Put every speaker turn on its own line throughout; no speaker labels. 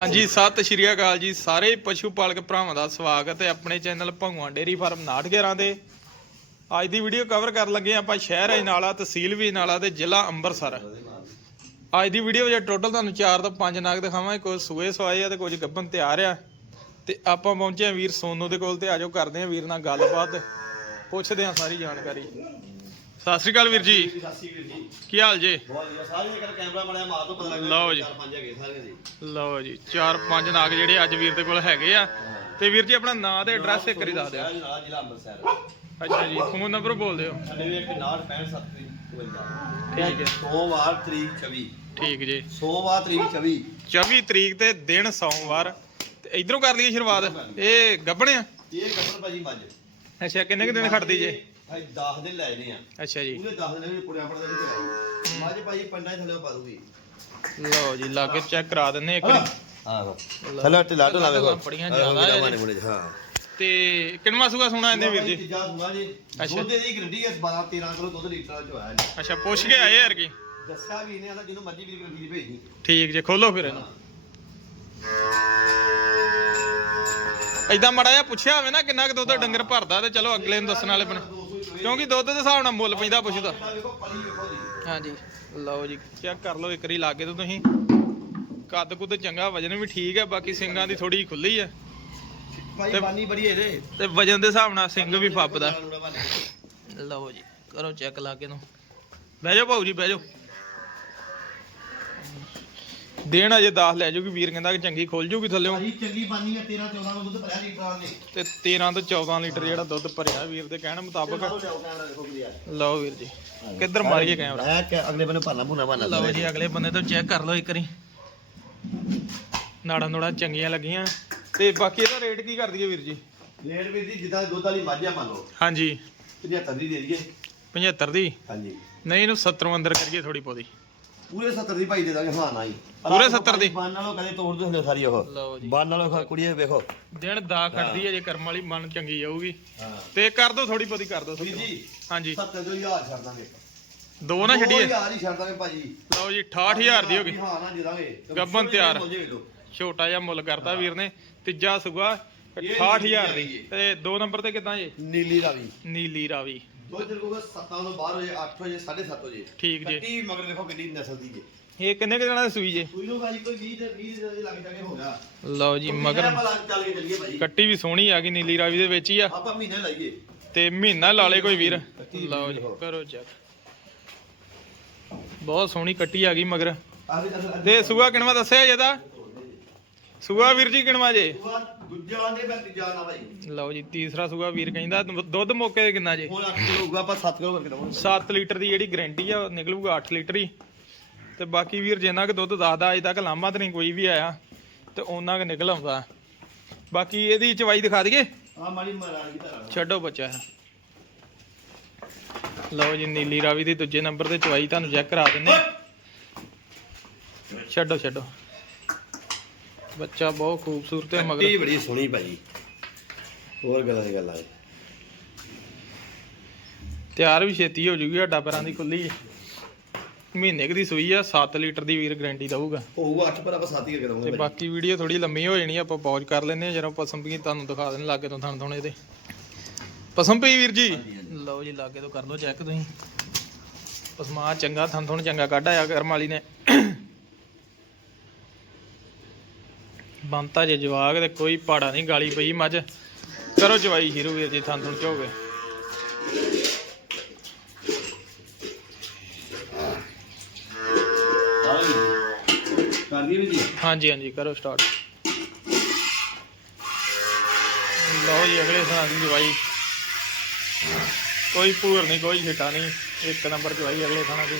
ਹਾਂਜੀ, ਸਤਿ ਸ਼੍ਰੀ ਅਕਾਲ ਜੀ। ਸਾਰੇ ਪਸ਼ੂ ਪਾਲਕ ਭਰਾਵਾਂ ਦਾ ਸਵਾਗਤ ਹੈ ਆਪਣੇ ਚੈਨਲ ਭੰਗਵਾਂ ਡੇਰੀ ਫਾਰਮ 911 ਦੇ। ਅੱਜ ਦੀ ਵੀਡੀਓ ਕਵਰ ਕਰਨ ਲੱਗੇ ਹਾਂ ਆਪਾਂ ਸ਼ਹਿਰ ਅਜਨਾਲਾ, ਤਹਿਸੀਲ ਵੀ ਅਜਨਾਲਾ ਤੇ ਜ਼ਿਲ੍ਹਾ ਅੰਮ੍ਰਿਤਸਰ। ਅੱਜ ਦੀ ਵੀਡੀਓ ਵਿੱਚ ਟੋਟਲ ਤੁਹਾਨੂੰ 4 ਤੋਂ 5 ਨਾਗ ਦਿਖਾਵਾਂਗੇ, ਕੁਝ ਸੂਏ ਸਵਾਏ ਆ ਤੇ ਕੁਝ ਗੱਭਣ ਤਿਆਰ ਆ। ਤੇ ਆਪਾਂ ਪਹੁੰਚੇ ਹਾਂ ਵੀਰ ਸੋਨੂ ਦੇ ਕੋਲ ਤੇ ਆਜੋ ਕਰਦੇ ਹਾਂ ਵੀਰ ਨਾਲ ਗੱਲਬਾਤ, ਪੁੱਛਦੇ ਹਾਂ ਸਾਰੀ ਜਾਣਕਾਰੀ। ਸਤਿ ਸ਼੍ਰੀ ਅਕਾਲ ਵੀਰ ਜੀ। ਕੀ ਹਾਲ ਜੇ?
ਬਹੁਤ ਵਧੀਆ। ਸਾਰੇ ਕਰ ਕੈਮਰਾ ਬਣਿਆ ਮਾਰ ਤੋਂ ਪਤਾ ਲੱਗਦਾ
ਲਓ ਜੀ।
ਚਾਰ ਪੰਜ ਹੈਗੇ ਸਾਰੇ ਜੀ
ਲਓ ਜੀ 4-5 ਨਾਗ ਜਿਹੜੇ ਅੱਜ ਵੀਰ ਦੇ ਕੋਲ ਹੈਗੇ ਆ। ਤੇ ਵੀਰ ਜੀ ਆਪਣਾ ਨਾਂ ਤੇ ਐਡਰੈਸ ਇੱਕ ਵਾਰੀ ਦੱਸ ਦਿਓ।
ਜ਼ਿਲ੍ਹਾ ਅੰਮ੍ਰਿਤਸਰ।
ਅੱਛਾ ਜੀ ਫੋਨ ਨੰਬਰ ਬੋਲ ਦਿਓ।
ਸਾਡੇ ਵੀ ਇੱਕ 967
ਠੀਕ ਹੈ।
ਸੋਮਵਾਰ ਤਰੀਕ 24
ਠੀਕ ਜੀ।
ਸੋਮਵਾਰ ਤਰੀਕ 24
24 ਤਰੀਕ ਤੇ ਦਿਨ ਸੋਮਵਾਰ। ਤੇ ਇਧਰੋਂ ਕਰ ਲਈਏ ਸ਼ੁਰੂਆਤ। ਇਹ ਗੱਬਣੇ ਆ?
ਇਹ ਗੱਬਰ ਭਾਜੀ ਮੱਝ।
ਅੱਛਾ ਕਿੰਨੇ ਕੁ ਦਿਨ ਖੜਦੀ ਜੇ?
ਭਾਈ 10 ਦਿਨ ਲੈ ਨੇ ਆ।
ਅੱਛਾ ਜੀ।
ਪੂਰੇ 10 ਦਿਨ ਵੀ ਪੁੜਿਆ ਪੜਦਾ ਨਹੀਂ ਚਲਾਈ ਮੱਝ ਭਾਈ ਪੰਡਾਂ ਥੱਲੇ ਪਾ ਦੂਗੀ
ਲਓ ਜੀ ਲਾਗੇ ਚੈੱਕ ਕਰਾ ਦਿੰਨੇ ਇੱਕ ਵਾਰੀ
ਹਾਂ ਥੱਲੇ ਢਿੱਲਾ ਢਿੱਲਾ ਵੇਖੋ
ਬੜੀਆਂ ਜ਼ਿਆਦਾ ਆ ਜੀ।
ਮੁੰਡੇ ਹਾਂ।
ਤੇ ਕਿੰਨਵਾ ਸੁਗਾ ਸੁਣਾ ਇਹਦੇ ਵੀਰ ਜੀ?
ਤੀਜਾ ਸੁਣਾ ਜੀ।
ਅੱਛਾ।
ਦੁੱਧ ਦੀ ਗਰੰਟੀ ਹੈ 12 13 ਕਿਲੋ ਦੁੱਧ ਲੀਟਰ ਚ ਹੋਇਆ ਜੀ।
ਅੱਛਾ ਪੁੱਛ ਕੇ ਆਏ ਯਾਰ ਕੀ?
ਦੱਸਿਆ ਵੀ ਇਹਨੇ ਆਦਾ ਜਿਹਨੂੰ ਮਰਜ਼ੀ ਵੀ ਗਰੰਟੀ ਦੀ। ਭੇਜਦੀ
ਠੀਕ ਜੇ ਖੋਲੋ ਫਿਰ ਇਹਨੂੰ। ਏਦਾਂ ਮੜਾ ਜਿਹਾ ਪੁੱਛਿਆ ਹੋਵੇ ਨਾ ਕਿੰਨਾ ਕੁ ਦੁੱਧ ਡੰਗਰ ਭਰਦਾ ਤੇ ਚਲੋ ਅਗਲੇ ਨੂੰ ਦੱਸਣ ਵਾਲੇ ਬਣ ਕਿਉਂਕਿ ਦੁੱਧ ਦੇ ਹਿਸਾਬ ਨਾਲ ਮੁੱਲ ਪੈਂਦਾ ਪਸ਼ੂ ਦਾ ਹਾਂਜੀ ਲਓ ਜੀ ਚੈੱਕ ਕਰ ਲਓ ਇੱਕ ਵਾਰੀ ਲਾਗੇ ਤੋਂ ਤੁਸੀਂ। ਕੱਦ ਕੁੱਦ ਚੰਗਾ ਵਜਨ ਵੀ ਠੀਕ ਹੈ ਬਾਕੀ ਸਿੰਗਾਂ ਦੀ ਥੋੜੀ ਖੁੱਲੀ ਹੈ। ਤੇ-
ਬਾਨੀ ਬੜੀ ਇਹਦੇ।
ਤੇ ਵਜਨ ਦੇ ਹਿਸਾਬ ਨਾਲ ਸਿੰਘ ਵੀ ਫੱਬਦਾ ਲਓ ਜੀ ਕਰੋ ਚੈੱਕ ਲਾਗੇ ਨੂੰ ਬਹਿ ਜਾਓ ਭਾਊ ਜੀ ਬਹਿ ਜਾਓ। ਦੇਣ ਅਜੇ 10 ਲੈ ਜਾਊਗੀ ਵੀਰ ਕਹਿੰਦਾ ਕਿ ਚੰਗੀ ਖੁੱਲ ਜੂਗੀ ਥੱਲਿਓਂ
ਭਾਈ ਚੰਗੀ ਬਾਨੀ ਹੈ 13 14 ਨੂੰ ਦੁੱਧ ਭਰਿਆ ਲੀਟਰਾਂ ਦੇ
ਤੇ 13 ਤੋਂ 14 ਲੀਟਰ ਜਿਹੜਾ ਦੁੱਧ ਭਰਿਆ ਵੀਰ ਦੇ ਕਹਿਣ ਮੁਤਾਬਕ।
ਕੈਮਰਾ ਦੇਖੋ
ਲਓ ਵੀਰ ਜੀ ਕਿੱਧਰ ਮਾਰੀਏ ਕੈਮਰਾ?
ਕਿ ਅਗਲੇ ਬੰਨੇ ਭਾਨਾ ਭੁਨਾ ਬਣਾ
ਲਓ ਜੀ ਅਗਲੇ ਬੰਦੇ ਤੋਂ ਚੈੱਕ ਕਰ ਲਓ ਇੱਕ ਵਾਰੀ। ਨਾੜਾਂ ਨੂੜਾਂ ਚੰਗੀਆਂ ਲੱਗੀਆਂ। ਤੇ ਬਾਕੀ ਇਹਦਾ ਰੇਟ ਕੀ ਕਰਦੀ ਹੈ ਵੀਰ ਜੀ?
ਰੇਟ ਵੀ ਜੀ ਜਿੱਦਾਂ ਦੁੱਧ ਵਾਲੀ ਮੱਝ ਆ ਮੰਨ ਲਓ।
ਹਾਂਜੀ।
75 ਦੀ ਦੇ ਦਈਏ।
75 ਦੀ?
ਹਾਂਜੀ।
ਨਹੀਂ ਇਹਨੂੰ 70 ਅੰਦਰ ਕਰੀਏ ਥੋੜੀ ਬਹੁਤੀ।
ਪੂਰੇ 70 ਦੀ ਭਾਈ ਦੇ ਦਾਂਗੇ ਹਾਂ ਨਾ ਹੀ
ਪੂਰੇ 70 ਦੀ?
ਬੰਨ ਨਾਲੋਂ ਕਦੇ ਤੋੜ ਦੋ ਸਾਰੀ ਉਹ।
ਲਓ ਜੀ।
ਬੰਨ ਨਾਲੋਂ ਕੁੜੀਏ ਵੇਖੋ।
ਦਿਨ ਦਾ ਖੜਦੀ ਹੈ ਜੇ ਕਰਮ ਵਾਲੀ ਮਨ ਚੰਗੀ ਜਾਊਗੀ। ਤੇ ਕਰ ਦੋ ਥੋੜੀ ਬਹੁਤੀ ਕਰ ਦੋ
ਵੀਰ ਜੀ
ਹਾਂਜੀ।
70 ਤੋਂ ਹਜ਼ਾਰ ਛੱਡ ਦਾਂਗੇ
ਦੋ ਨਾ ਛੱਡੀਏ।
ਹਜ਼ਾਰ ਹੀ ਛੱਡ ਦਾਂਗੇ ਭਾਜੀ।
ਲਓ ਜੀ 68000 ਦੀ ਹੋ ਗਈ।
ਹਾਂ ਨਾ ਦੇ ਦਾਂਗੇ।
ਗੱਬਨ ਤਿਆਰ।
ਜੇ।
ਛੋਟਾ ਜਿਹਾ ਮੁੱਲ ਕਰਤਾ ਵੀਰ ਨੇ। ਤੀਜਾ ਸੁਗਾ
ਇਹ
68000 ਦੀ। ਤੇ ਦੋ ਨੰਬਰ ਤੇ ਕਿਦਾਂ ਜੀ?
ਨੀਲੀ ਰਾਵੀ।
ਨੀਲੀ ਰਾਵੀ।
ਦੁੱਧ ਜਰ ਕੋਗਾ 7 ਤੋਂ ਬਾਹਰ ਹੋ ਜੇ 8 ਹੋ ਜੇ 7:30 ਹੋ ਜੇ
ਠੀਕ ਜੀ।
ਕੱਟੀ ਮਗਰ ਵੇਖੋ ਕਿੰਨੀ ਨਸਲ ਦੀ ਜੇ।
ਇਹ ਕਿੰਨੇ ਕੁ ਦਿਨਾਂ ਦੀ ਸੂਈ ਜੇ?
ਕੋਈ ਨੂੰ ਭਾਜੀ ਕੋਈ 20 ਤੇ 20 ਦੇ ਲੱਗ ਜਾਗੇ ਹੋ ਗਿਆ
ਲਓ ਜੀ ਮਗਰ
ਆਪਾਂ ਲੱਗ ਚੱਲ ਕੇ ਚੱਲੀਏ ਭਾਜੀ।
ਕੱਟੀ ਵੀ ਸੋਹਣੀ ਆ ਗਈ ਨੀਲੀ ਰਾਵੀ ਦੇ ਵਿੱਚ ਹੀ ਆ।
ਆਪਾਂ ਮਹੀਨੇ ਲਾਈਏ।
ਤੇ ਮਹੀਨਾ ਲਾ ਲੇ ਕੋਈ ਵੀਰ। ਲਓ ਜੀ। ਕਰੋ ਚੈੱਕ ਬਹੁਤ ਸੋਹਣੀ ਕੱਟੀ ਆ ਗਈ ਮਗਰ। ਤੇ ਸੂਆ ਕਿਣਵਾ ਦੱਸਿਆ ਜਿਹਦਾ ਸੂਆ ਵੀਰ ਜੀ ਕਿਣਵਾ ਜੇ?
ਦੂਜਾ ਦੇ ਮੈਂ ਤੀਜਾ ਨਾ ਭਾਈ
ਲਓ ਜੀ ਤੀਸਰਾ ਸੂਆ ਵੀਰ ਕਹਿੰਦਾ ਦੁੱਧ ਮੌਕੇ ਤੇ ਕਿੰਨਾ ਜੇ?
ਹੁਣ 8 ਕਿਲੋ ਹੋਊਗਾ ਆਪਾਂ 7 ਕਿਲੋ ਕਰਕੇ ਦਵਾਂਗੇ
7 ਲੀਟਰ ਦੀ ਜਿਹੜੀ ਗਾਰੰਟੀ ਆ ਉਹ ਨਿਕਲੂਗਾ 8 ਲੀਟਰ ਹੀ। ਤੇ ਬਾਕੀ ਵੀਰ ਜਿੰਨਾ ਕਿ ਦੁੱਧ ਦੱਸਦਾ ਅਜੇ ਤੱਕ ਲਾਮਾ ਤੇ ਨਹੀਂ ਕੋਈ ਵੀ ਆਇਆ ਤੇ ਉਹਨਾਂ ਕ ਨਿਕਲ ਆਉਂਦਾ। ਬਾਕੀ ਇਹਦੀ ਚਵਾਈ ਦਿਖਾ ਦਈਏ?
ਆ ਮਾੜੀ ਮਹਾਰਾਜ ਦੀ ਧਾਰਾ।
ਛੱਡੋ ਬੱਚਾ। ਲਓ ਜੀ ਨੀਲੀ ਰਾਵੀ ਦੀ ਦੂਜੇ ਨੰਬਰ ਤੇ ਚਵਾਈ ਤੁਹਾਨੂੰ ਚੈੱਕ ਕਰਾ ਦਿੰਨੇ ਛੱਡੋ ਛੱਡੋ। ਬੱਚਾ ਬਹੁਤ ਖੂਬਸੂਰਤ ਹੈ ਮਗਰ
ਕੱਟੀ ਬੜੀ ਸੋਹਣੀ ਭਾਜੀ। ਹੋਰ ਗੱਲਾਂ ਦੀ ਗੱਲ ਆ।
ਤਿਆਰ ਵੀ ਛੇਤੀ ਹੋ ਜੂਗੀ ਸਾਡਾ ਪਰਾਂ ਦੀ ਖੁੱਲੀ। ਮਹੀਨੇ ਕੁ ਦੀ ਸੂਈ ਆ 7 ਲੀਟਰ ਦੀ ਵੀਰ ਗਾਰੰਟੀ ਦਊਗਾ।
ਹੋਊਗਾ 8 ਪਰ ਆਪਾਂ 7 ਹੀ ਕਰਕੇ
ਤੇ
ਦਵਾਂਗੇ
ਬਾਕੀ ਵੀਡੀਓ ਥੋੜੀ ਲੰਮੀ ਹੋ ਜਾਣੀ ਆ, ਆਪਾਂ ਪੌਜ਼ ਕਰ ਲੈਂਦੇ ਆ ਜਦੋਂ ਪਸੰਦ ਵੀ ਤੁਹਾਨੂੰ ਦਿਖਾ ਦੇਣ ਲੱਗੇ ਤੋਂ ਥਣ ਥੋਣੇ ਇਹਦੇ ਪਸੰਦ ਪਈ ਵੀਰ ਜੀ। ਲਓ ਜੀ ਲਾਗੇ ਤੋਂ ਕਰ ਲਓ ਚੈੱਕ ਤੁਸੀਂ। ਪਸਮਾ ਚੰਗਾ ਥਣ ਥਣ ਚੰਗਾ ਕੱਢ ਆਇਆ ਕਰਮ ਵਾਲੀ ਨੇ। ਬੰਤਾ ਜੇ ਜਵਾਗ ਤੇ ਕੋਈ ਪਾੜਾ ਨਹੀਂ ਗਾਲੀ ਪਈ ਮੱਝ। ਕਰੋ ਜਵਾਈ ਹੀਰੋ ਵੀਰ ਜੀ ਥਣ ਥਣ ਝੋਗੇ ਹਾਂਜੀ ਹਾਂਜੀ ਕਰੋ ਸਟਾਰਟ ਲਓ ਜੀ ਅਗਲੇ ਸਾਲ ਦੀ ਜਵਾਈ। ਕੋਈ ਪੂਰ ਨਹੀਂ ਕੋਈ ਛਿਟਾ ਨਹੀਂ। ਇੱਕ ਨੰਬਰ ਜਵਾਈ ਅਗਲੇ ਥਾਣਾ ਦੀ।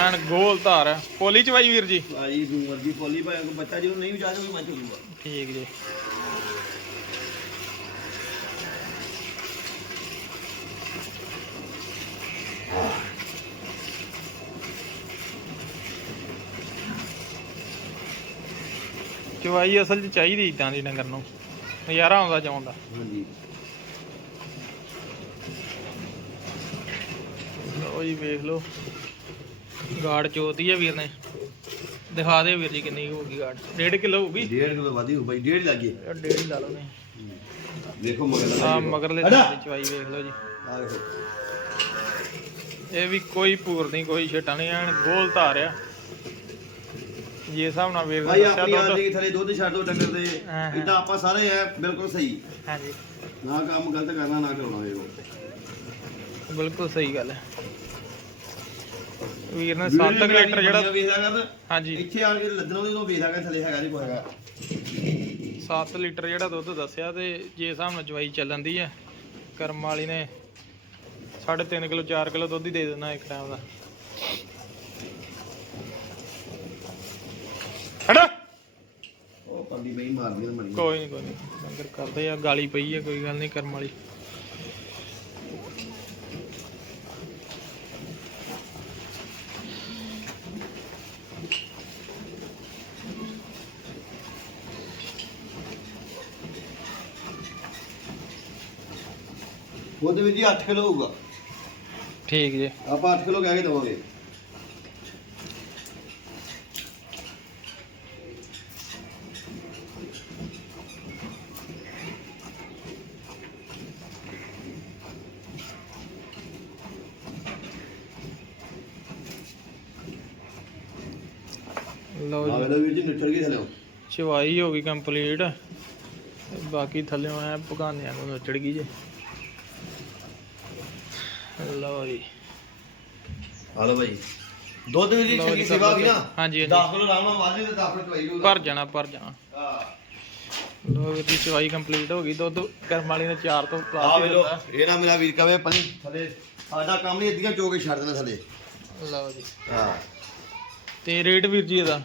ਐਨ ਗੋਲ ਧਾਰ ਹੈ। ਪੋਲੀ ਚਵਾਈ ਵੀਰ ਜੀ?
ਭਾਈ ਨੂੰ ਵਰਗੀ ਪੋਲੀ ਭਾਈ ਕੋਈ ਬੱਚਾ ਜਿਹਨੂੰ ਨਹੀਂ ਵਿਚਾਰ ਮੱਚ ਹੋਊਗਾ
ਠੀਕ ਜੀ। ਚਵਾਈ ਅਸਲ 'ਚ ਚਾਹੀਦੀ ਇਦਾਂ ਦੀ ਡੰਗਰ ਨੂੰ। ਨਜ਼ਾਰਾ ਆਉਂਦਾ ਚਾਉਣ ਦਾ।
ਹਾਂਜੀ।
ਲਓ ਜੀ ਵੇਖ ਲਓ। ਗਾੜ ਚੋਤੀ ਹੈ ਵੀਰ ਨੇ। ਦਿਖਾ ਦੇ ਵੀਰ ਜੀ ਕਿੰਨੀ ਕੁ ਹੋਊਗੀ ਗਾੜ 1.5 ਕਿਲੋ ਹੋਊਗੀ?
1.5 ਕਿਲੋ ਵਧੀ ਹੋ ਬਾਈ 1.5 ਲੱਗੇ
ਇਹ ਡੇਢ ਹੀ ਲਾ ਲਓ ਨੇ
ਦੇਖੋ ਮਗਰ
ਆ ਮਗਰਲੇ ਥਾਂ ਦੀ ਚਵਾਈ ਵੇਖ ਲਓ ਜੀ।
ਆ ਵੇਖੋ
ਇਹ ਵੀ ਕੋਈ ਪੂਰ ਨਹੀਂ ਕੋਈ ਛਟਾ ਨਹੀਂ ਐਨ ਗੋਲ ਧਾਰ ਆ। ਜੇ ਹਿਸਾਬ ਨਾਲ ਵੀਰ
ਭਾਈ
ਨੇ ਦੱਸਿਆ
ਆਪਣੀ
ਦੁੱਧ।
ਆਦਮੀ ਥਲੇ ਦੁੱਧ ਛੱਡ ਦੋ ਡੰਗਰ ਦੇ।
ਹਾਂ, ਹਾਂ।
ਇਦਾਂ ਆਪਾਂ ਸਾਰੇ ਐ ਬਿਲਕੁਲ ਸਹੀ।
ਹਾਂਜੀ।
ਨਾ ਕੰਮ ਗਲਤ ਕਰਨਾ ਨਾ ਕਰਾਉਣਾ ਵੇਖੋ।
ਬਿਲਕੁਲ ਸਹੀ ਗੱਲ ਹੈ। ਵੀਰ ਨੇ 7 ਲੀਟਰ ਜਿਹੜਾ ਹਾਂਜੀ।
ਇੱਥੇ ਆ ਕੇ ਲੱਦਣੋਂ ਦੀ ਤੋਂ ਵੇਖਦਾ ਕਰ ਥੱਲੇ ਹੈਗਾ ਨਹੀਂ ਕੋਈ ਹੈਗਾ।
7 ਲੀਟਰ ਜਿਹੜਾ ਦੁੱਧ ਦੱਸਿਆ ਤੇ ਜੇ ਹਿਸਾਬ ਨਾਲ ਚਵਾਈ ਚੱਲਣ ਦੀ ਹੈ ਕਰਮ ਵਾਲੀ ਨੇ 3.5 ਕਿਲੋ 4 ਕਿਲੋ ਦੁੱਧ ਹੀ ਦੇ ਦੇਣਾ ਇੱਕ ਟਾਈਮ ਦਾ। ਹੜਾ
ਉਹ ਪੰਡੀ ਬਈ ਮਾਰਦੀ ਨਾ ਮਣੀ
ਕੋਈ ਨਹੀਂ ਕੋਈ ਨਹੀਂ ਲੰਗਰ ਕਰਦੇ ਆ ਗਾਲੀ ਪਈ ਹੈ ਕੋਈ ਗੱਲ ਨਹੀਂ ਕਰਮ ਵਾਲੀ।
ਉਹਦੇ ਵਿੱਚ ਜੀ 8 ਕਿਲੋ ਹੋਊਗਾ।
ਠੀਕ ਜੀ।
ਆਪਾਂ 8 ਕਿਲੋ ਕਹਿ ਕੇ ਦਵਾਂਗੇ।
ਲਓ ਜੀ।
ਆਵੇ ਵੀਰ ਜੀ ਨਿੱਠਰ ਗਈ ਥੱਲੇ
ਚਵਾਈ ਹੋ ਗਈ ਕੰਪਲੀਟ ਬਾਕੀ ਥੱਲੇੋਂ ਐ ਪਕਾਨਿਆਂ ਨੂੰ ਚੜ ਗਈ ਜੇ। ਲਓ ਜੀ।
ਆ ਲਓ ਭਾਈ ਦੁੱਧ ਵੀ ਜੀ
ਲਓ
ਚੰਗੀ
ਜੀ,
ਸੇਵਾ ਹੋਈ ਨਾ।
ਹਾਂਜੀ, ਹਾਂਜੀ।
10 ਕਿਲੋ ਰਾਮਾ ਵਾਜੇ ਤੇ 10 ਕਿਲੋ ਚਵਾਈ ਹੋਊਗਾ
ਭਰ ਜਾਣਾ ਭਰ ਜਾਣਾ।
ਹਾਂ
ਲੋ ਜੀ ਚਵਾਈ ਕੰਪਲੀਟ ਹੋ ਗਈ। ਦੁੱਧ ਕਰਮ ਵਾਲੀ ਨੇ 4 ਤੋਂ
ਆ
ਪਲਾਸ
ਵੇ ਲੋ ਇਹ ਨਾ ਮੇਰਾ ਵੀਰ ਕਵੇ ਪਨੀ ਥੱਲੇ ਸਾਡਾ ਕੰਮ ਨਹੀਂ ਇਦਾਂ ਚੋ ਕੇ ਛੱਡ ਦੇਣਾ ਥੱਲੇ।
ਲਓ ਜੀ।
ਹਾਂ।
ਤੇ ਰੇਟ ਵੀਰ ਜੀ ਇਹਦਾ?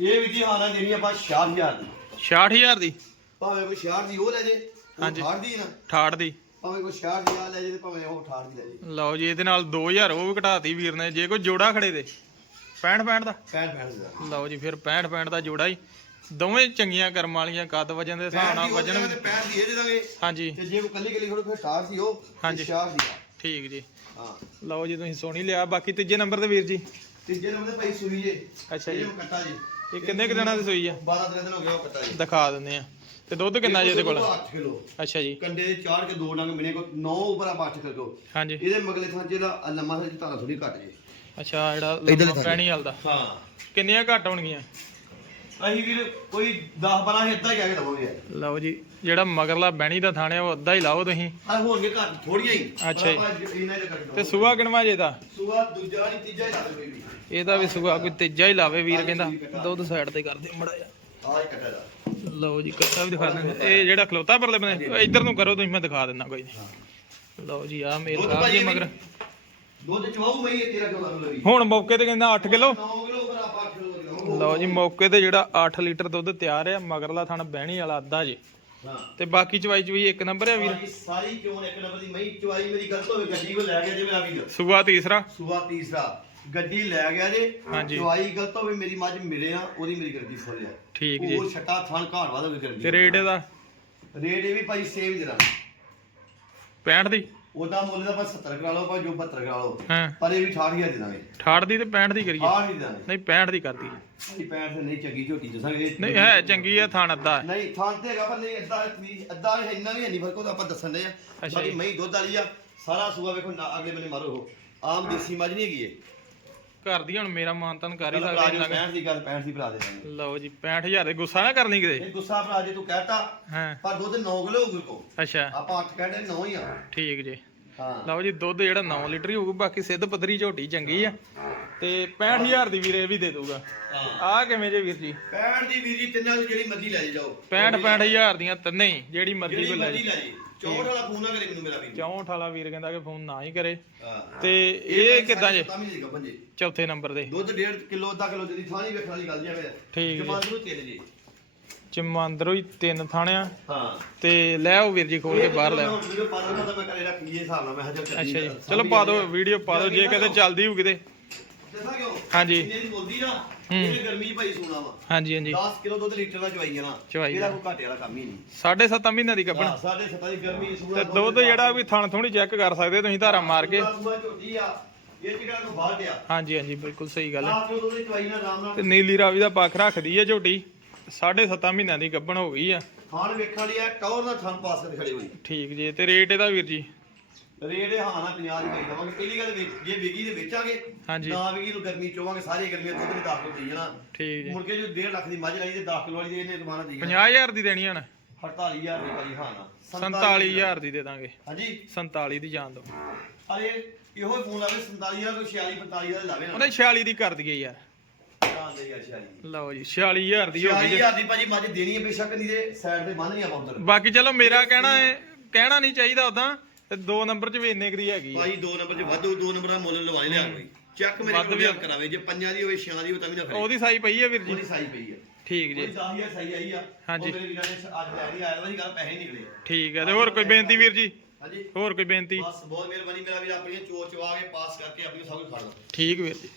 ਇਹ ਵੀ ਜੀ ਹਾਲਾਂ ਦੇਣੀ ਆਪਾਂ 60000 ਦੀ।
66000 ਦੀ?
ਭਾਵੇਂ ਕੋਈ 66 ਦੀ ਉਹ ਲੈ ਜੇ।
ਹਾਂਜੀ।
60 ਦੀ ਨਾ।
68 ਦੀ।
ਭਾਵੇਂ ਕੋਈ 66 ਦੀ ਆ ਲੈ ਜੇ ਤੇ ਭਾਵੇਂ ਉਹ 68 ਦੀ ਲੈ ਜੇ
ਲਓ ਜੀ ਇਹਦੇ ਨਾਲ 2000 ਉਹ ਵੀ ਘਟਾਤੀ ਵੀਰ ਨੇ ਜੇ ਕੋਈ ਜੋੜਾ ਖੜੇ ਦੇ। 65 65 ਦਾ।
65 65 ਦਾ
ਲਓ ਜੀ ਫਿਰ 65 65 ਦਾ ਜੋੜਾ ਹੀ। ਦੋਵੇਂ ਚੰਗੀਆਂ ਕਰਮ ਵਾਲੀਆਂ ਕੱਦ ਵਜਨ ਦੇ ਹਿਸਾਬ ਨਾਲ ਵਜਨ
ਵਜਨ ਤੇ 65 ਦੀ ਇਹ ਦੇ ਦਾਂਗੇ
ਹਾਂਜੀ।
ਤੇ ਜੇ ਕੋਈ ਕੱਲੀ ਕੱਲੀ ਖੜੋ ਫਿਰ 60 ਦੀ ਉਹ
ਹਾਂਜੀ।
66 ਦੀ ਆ।
ਠੀਕ ਜੀ।
ਹਾਂ।
ਲਓ ਜੀ ਤੁਸੀਂ ਸੋਣੀ ਲਿਆ। ਬਾਕੀ ਤੀਜੇ ਨੰਬਰ ਤੇ ਵੀਰ ਜੀ।
ਤੀਜੇ ਨੰਬਰ ਤੇ ਪਈ ਸੂਈ ਜੇ।
ਅੱਛਾ ਜੀ।
ਇਹ ਕੱਟਾ ਜੀ।
ਇਹ ਕਿੰਨੇ ਕੁ ਦਿਨਾਂ ਦੀ ਸੂਈ ਆ?
12 13 ਦਿਨ ਹੋ ਗਏ ਉਹ ਕੱਟਾ ਜੀ।
ਦਿਖਾ ਦਿੰਦੇ ਆ। ਤੇ ਦੁੱਧ ਕਿੰਨਾ ਜੀ ਇਹਦੇ ਕੋਲ?
8 ਕਿਲੋ।
ਅੱਛਾ ਜੀ।
ਕੰਡੇ ਦੇ ਚਾੜ ਕੇ ਦੋ ਡੰਗ ਮਿਨੇ ਕੋ 9 ਉੱਪਰ ਆ 8 ਕਿਲੋ।
ਹਾਂਜੀ।
ਇਹਦੇ ਮਗਲੇ ਥਾਂ ਜਿਹੜਾ ਲੰਮਾ ਥਾਂ ਧਾਰਾ ਥੋੜੀ ਘੱਟ ਜੇ।
ਅੱਛਾ ਜਿਹੜਾ। ਪੈਣੀ ਵਾਲ ਦਾ।
ਹਾਂ।
ਕਿੰਨੀਆਂ ਘੱਟ ਹੋਣਗੀਆਂ?
ਅਸੀਂ ਵੀਰ ਕੋਈ 10 12 ਹਿੱਟਾ ਕਹਿ ਕੇ ਦਵਾਂਗੇ।
ਲਓ ਜੀ ਜਿਹੜਾ ਮਗਰਲਾ ਬਹਿਣੀ ਦਾ ਥਾਣੇ ਉਹ ਅੱਧਾ ਹੀ ਲਾਓ ਤੁਸੀਂ।
ਆ ਹੋਣਗੇ ਘੱਟ ਥੋੜੀਆਂ ਹੀ।
ਅੱਛਾ ਜੀ।
ਦੇ
ਤੇ ਸੂਆ ਕਿਣਵਾ ਜੇ ਦਾ
ਸੂਆ ਦੂਜਾ ਨਹੀਂ ਤੀਜਾ ਹੀ ਲਾ ਦੇ ਬੀਬੀ
ਇਹਦਾ ਵੀ ਸੂਆ ਕੋਈ ਤੀਜਾ ਹੀ ਲਾਵੇ ਵੀਰ ਕਹਿੰਦਾ। ਦੁੱਧ ਸਾਈਡ ਤੇ ਕਰਦੇ ਮੜਾ ਜਾ
ਆ ਹੀ ਕੱਟਾ ਦਾ
ਲਓ ਜੀ ਕੱਟਾ ਵੀ ਦਿਖਾ ਦਿੰਦੇ ਇਹ ਜਿਹੜਾ ਖਲੋਤਾ ਪਰਲੇ ਬੰਨੇ ਇੱਧਰ ਨੂੰ ਕਰੋ ਤੁਸੀਂ ਮੈਂ ਦਿਖਾ ਦਿੰਦਾ ਕੋਈ ਨਹੀਂ। ਲਓ ਜੀ ਆ ਮੇਲ ਸਾਹਿਬ ਜੀ ਮਗਰ।
ਦੁੱਧ ਚਵਾਉ ਮੈਂ ਇਹ ਤੇਰਾ ਕਿਲੋ ਲੱਗ। ਲਵੀ
ਹੁਣ ਮੌਕੇ ਤੇ ਕਹਿੰਦਾ 8 ਕਿਲੋ।
9 ਕਿਲੋ ਉੱਪਰ ਆਪਾਂ 8 ਕਿਲੋ ਕਿਲੋ
ਲਓ ਜੀ ਮੌਕੇ ਤੇ ਜਿਹੜਾ 8 ਲੀਟਰ ਦੁੱਧ ਤਿਆਰ ਆ ਮਗਰਲਾ ਥਣ ਬਹਿਣੀ ਵਾਲਾ ਅੱਧਾ ਜੀ। ਤੇ ਬਾਕੀ ਚਵਾਈ ਚਵਾਈ ਇੱਕ ਨੰਬਰ ਆ ਵੀਰ।
ਸਾਰੀ ਚੋਣ ਇੱਕ ਨੰਬਰ ਦੀ? ਮਈ ਚਵਾਈ ਮੇਰੀ ਗਲਤ ਹੋਵੇ ਗੱਡੀ ਕੋ ਲੈ ਗਿਆ ਜੇ ਮੇਰਾ ਵੀਰ
ਸੂਆ ਤੀਸਰਾ।
ਸੂਆ ਤੀਸਰਾ। ਗੱਡੀ ਲੈ ਗਿਆ ਜੇ। ਚਵਾਈ ਗਲਤ ਹੋਵੇ ਮੇਰੀ ਮੱਝ ਮਿਲੇ ਆ ਉਹਦੀ ਮੇਰੀ ਗੱਡੀ ਫੁੱਲ ਆ।
ਠੀਕ ਜੀ।
ਉਹ ਛੱਟਾ ਥਣ ਘਾੜ ਵਾਦਾ ਵੀ ਗੱਡੀ।
ਤੇ ਰੇਟ ਇਹਦਾ?
ਰੇਟ ਇਹ ਵੀ ਭਾਈ ਸੇਮ ਦੇਣਾ
65 ਦੀ?
ਉਹਦਾ ਮੁੱਲ ਦਾ ਆਪਾਂ 70 ਕਰਾ ਲਓ ਭਾਵੇਂ ਜੋ 72 ਕਰਾ ਲਓ।
ਹਾਂ।
ਪਰ ਇਹ ਵੀ 68000 ਦੇ ਦਾਂਗੇ
68 ਦੀ ਤੇ 65 ਦੀ ਕਰੀਏ।
68 ਦੀ ਦਾਂਗੇ
ਨਹੀਂ 65 ਦੀ ਕਰਦੀ
ਨਹੀਂ 65 ਤੇ ਨਹੀਂ ਚੰਗੀ ਝੋਟੀ ਦੱਸਾਂਗੇ।
ਨਹੀਂ ਹੈ ਚੰਗੀ ਆ ਥਣ ਅੱਧਾ। ਹੈ।
ਨਹੀਂ ਥਾਂ ਤੇ ਹੈਗਾ ਪਰ ਨਹੀਂ ਅੱਧਾ ਅੱਧਾ ਇੰਨਾ ਵੀ ਨਹੀਂ ਫ਼ਰਕ ਉਹਦਾ ਆਪਾਂ ਦੱਸਣ ਦੇ ਆ। ਬਾਕੀ। ਮਈ ਦੁੱਧ ਵਾਲੀ ਆ ਸਾਰਾ ਸੂਆ ਵੇਖੋ ਅਗਲੇ ਬੰਨੇ ਮਾਰੋ ਉਹ। ਆਮ ਦੇਸੀ ਮੱਝ ਨਹੀਂ ਹੈਗੀ ਇਹ।
ਘਰ ਦੀ ਹੁਣ ਮੇਰਾ ਮਾਨਤਨ ਕਰ ਹੀ
ਭਰਾ
ਸਕਦਾ
ਜੀ
ਇੰਨਾ ਕੁ।
65 ਦੀ ਗੱਲ 65 ਦੀ ਭਰਾ ਦੇ ਦਾਂਗੇ
ਲਓ ਜੀ 65000 ਦੇ ਗੁੱਸਾ ਨਾ ਕਰਨੀ ਕਿਤੇ।
ਇਹ ਗੁੱਸਾ ਭਰਾ ਜੇ ਤੂੰ ਕਹਿਤਾ
ਹਾਂ।
ਪਰ ਦੁੱਧ 9 ਕਿਲੋ ਹੋਊਗਾ ਕੋ
ਅੱਛਾ।
ਆਪਾਂ 8 ਕਹਿੰਦੇ 9 ਹੀ ਆ।
ਠੀਕ ਜੀ।
ਹਾਂ।
ਲਓ ਜੀ ਦੁੱਧ ਜਿਹੜਾ 9 ਲੀਟਰ ਹੀ ਹੋਊਗਾ ਬਾਕੀ ਸਿੱਧ ਪੱਧਰੀ ਝੋਟੀ ਚੰਗੀ ਆ। ਤੇ 65000 ਦੀ ਵੀਰ ਇਹ ਵੀ ਦੇ ਦੂਗਾ
ਹਾਂ।
ਆ ਕਿਵੇਂ ਜੇ ਵੀਰ ਜੀ?
65 ਦੀ ਵੀਰ ਜੀ ਤਿੰਨਾਂ ਦੀ ਜਿਹੜੀ ਮਰਜ਼ੀ ਲੈ ਜਾਓ।
65 65000 ਦੀਆਂ ਤਿੰਨੇ ਹੀ ਜਿਹੜੀ ਮਰਜ਼ੀ
ਜਿਹੜੀ
ਲੈ
ਮਰਜ਼ੀ ਲੈ ਜੀ 64 ਵਾਲਾ ਫੋਨ ਨਾ ਕਰੇ ਮੈਨੂੰ ਮੇਰਾ ਵੀਰ।
64 ਵਾਲਾ ਵੀਰ ਕਹਿੰਦਾ ਕਿ ਫੋਨ ਨਾ ਹੀ ਕਰੇ।
ਹਾਂ।
ਤੇ ਇਹ ਕਿਦਾਂ ਜੇ?
ਤਾਂ ਵੀ
ਚੌਥੇ ਨੰਬਰ ਤੇ।
ਦੁੱਧ 1.5 ਕਿਲੋ ਅੱਧਾ ਕਿਲੋ ਦੀ ਥਾਣੀ ਵੇਖਣ ਵਾਲੀ ਗੱਲ ਜਿਵੇਂ
ਠੀਕ ਜੀ।
ਜਮਾਨ ਨੂੰ ਤਿੰਨ ਜੀ।
ਚਮੰਦਰੋਂ ਹੀ ਤਿੰਨ ਥਾਣਿਆਂ।
ਹਾਂ।
ਤੇ ਲੈ ਆਓ ਵੀਰ ਜੀ ਖੋਲ ਕੇ ਬਾਹਰ ਲੈ ਆਓ।
ਵੀਡੀਓ ਪਾ ਤਾਂ ਮੈਂ ਘਰੇ ਰੱਖ ਹਿਸਾਬ ਨਾਲ ਮੈਂ ਹਜੇ
ਅੱਛਾ ਜੀ। ਚਲੋ ਪਾ ਦਿਓ ਵੀਡੀਓ ਪਾ ਦਿਓ। ਜੇ ਕਿਤੇ ਚੱਲਦੀ ਹੋਊ ਕਿਤੇ।
ਦੱਸਾਂ ਕਿਉਂ
ਹਾਂਜੀ।
ਦੀ ਬੋਲਦੀ ਨਾ
ਹੂੰ।
ਇਹਨੇ ਗਰਮੀ 'ਚ ਭਾਈ ਸੋਣਾ ਵਾ।
ਹਾਂਜੀ ਹਾਂਜੀ।
10 ਕਿਲੋ ਦੁੱਧ ਲੀਟਰ ਦਾ ਚਵਾਈ ਜਾਣਾ
ਚਵਾਈ
ਇਹਦਾ
ਜਾਣਾ।
ਕੋਈ ਘਾਟੇ ਵਾਲਾ ਕੰਮ ਹੀ ਨਹੀਂ।
ਸਾਢੇ ਸੱਤ ਮਹੀਨਿਆਂ ਦੀ ਕੱਪਣ
ਹਾਂ, ਸਾਡੇ ਸਤਾਈ ਗਰਮੀ
ਤੇ
ਸੂਣਾ
ਦੁੱਧ ਜਿਹੜਾ ਵੀ ਥਣ ਥੋੜੀ ਚੈੱਕ ਕਰ ਸਕਦੇ ਤੁਸੀਂ ਧਾਰਾ ਮਾਰ ਕੇ।
ਸੂਆ ਝੋਟੀ ਆ ਇਹ ਚੀਜ਼ਾਂ ਤੋਂ ਬਾਹਰ ਗਿਆ
ਹਾਂਜੀ ਹਾਂਜੀ ਬਿਲਕੁਲ ਸਹੀ ਗੱਲ ਹੈ।
ਚਵਾਈ ਨਾਲ ਆਰਾਮ
ਤੇ ਨੀਲੀ ਰਾਵੀ ਦਾ ਪੱਖ ਰੱਖਦੀ ਹੈ ਝੋਟੀ। 7.5 ਮਹੀਨਿਆਂ ਦੀ ਗੱਭਣ ਹੋ ਗਈ ਆ।
ਖਾਣ ਵੇਖਣ ਵਾਲੀ ਆ ਟੌਰ ਦਾ ਥਣ ਪਾਸ ਕੇ ਖੜੀ ਹੋਈ।
ਠੀਕ ਜੀ ਤੇ ਰੇਟ ਇਹਦਾ ਵੀਰ ਜੀ।
ਰੇਟ ਹਾਂ ਨਾ 50 ਦੀ ਪਈ ਦਵਾਂਗੇ ਪਹਿਲੀ ਗੱਲ ਵੇਚ- ਜੇ ਵਿਗੀ ਤੇ ਵੇਚਾਂਗੇ
ਹਾਂਜੀ।
ਨਾ ਵਿਗੀ ਨੂੰ ਗਰਮੀ ਚੋਵਾਂਗੇ ਸਾਰੀ ਗਰਮੀ ਦੁੱਧ ਨਹੀਂ ਦਾਖਲ ਹੋਈ ਜਣਾ।
ਠੀਕ ਜੀ।
ਮੁੜ ਕੇ ਜੋ 1.5 ਲੱਖ ਦੀ ਮੱਝ ਲਈ ਤੇ 10 ਕਿਲੋ ਵਾਲੀ ਦੇ ਇਹਨੇ ਦੁਬਾਰਾ ਦੀ
50000 ਦੀ ਦੇਣੀ ਹਣ
48000 ਦੀ ਭਾਈ ਹਾਂ ਨਾ।
47000 ਦੀ ਦੇ ਦਾਂਗੇ।
ਹਾਂਜੀ।
47 ਦੀ ਜਾਣ ਦੋ
ਅਰੇ ਇਹੋ ਹੀ ਫੋਨ ਲਾਵੇ 47000 ਤੋਂ 46 45 ਦਾ ਲਾਵੇ ਨਾ।
ਉਹਨੇ 46 ਦੀ ਕਰ ਦਈਏ ਯਾਰ।
ਜਾਣ ਦੇ ਯਾਰ 46
ਲਓ ਜੀ 46000 ਦੀ ਹੋ ਗਈ। ਜੀ
46000 ਦੀ ਭਾਜੀ ਮੱਝ ਦੇਣੀ ਹੈ ਬੇਸ਼ੱਕ ਨਹੀਂ ਦੇ ਸਾਈਡ ਤੇ ਬੰਨ ਨਹੀਂ ਆਪਾਂ ਉਧਰ
ਬਾਕੀ ਚਲੋ ਮੇਰਾ ਕਹਿਣਾ ਹੈ ਕਹਿਣਾ ਨਹੀਂ ਚਾਹੀਦਾ ਉਦਾਂ ਤੇ ਦੋ ਨੰਬਰ 'ਚ ਵੀ ਇੰਨੇ ਕੁ ਦੀ ਹੈਗੀ
ਭਾਈ ਦੋ ਨੰਬਰ 'ਚ ਵਾਧੂ ਦੋ ਨੰਬਰ ਦਾ ਮੁੱਲ ਲਵਾ ਲਿਆ ਕੋਈ। ਚੱਕ ਮੇਰੇ
ਵੱਧ
ਕੋਲ
ਵੀ
ਕਰਾਵੇ ਜੇ ਪੰਜਾਂ ਦੀ ਹੋਵੇ ਛਿਆਂ ਦੀ ਹੋਵੇ ਤਾਂ ਵੀ ਨਾ
ਉਹਦੀ ਸਾਈ ਪਈ ਹੈ ਵੀਰ ਜੀ।
ਉਹਦੀ ਸਾਈ ਪਈ ਹੈ
ਠੀਕ ਜੀ।
ਉਹਦੀ 10000 ਸਾਈ ਆਈ ਆ।
ਹਾਂਜੀ।
ਉਹ ਮੇਰੇ ਵੀਰਾਂ ਨੇ ਅੱਜ ਲੈ ਨਹੀਂ ਆਇਆ ਉਹਦੀ ਗੱਲ ਪੈਸੇ ਨਹੀਂ ਨਿਕਲੇ।
ਠੀਕ ਹੈ ਤੇ ਹੋਰ ਕੋਈ ਬੇਨਤੀ ਵੀਰ ਜੀ?
ਹਾਂਜੀ।
ਹੋਰ ਕੋਈ ਬੇਨਤੀ?
ਬਸ ਬਹੁਤ ਮਿਹਰਬਾਨੀ ਮੇਰਾ ਵੀਰ ਆਪਣੀਆਂ ਚੋਰ ਚਵਾ ਕੇ ਪਾਸ ਕਰਕੇ ਆਪਣੀ ਸਭ ਕੁਝ ਖਾ ਲਓ
ਠੀਕ ਵੀਰ ਜੀ।